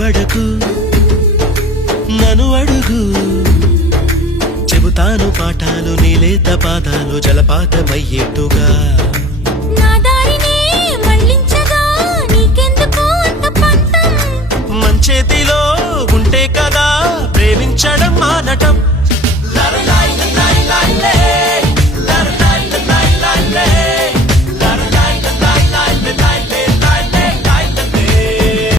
తడబడకు నన్ను అడుగు చెబుతాను పాఠాలు నీలేత పాదాలు జలపాతమయ్యేట్టుగా నా దారినే మళ్ళించగా నీకెందుకు అంత పంతం మంచేతిలో ఉంటే కదా ప్రేమించడం మానటం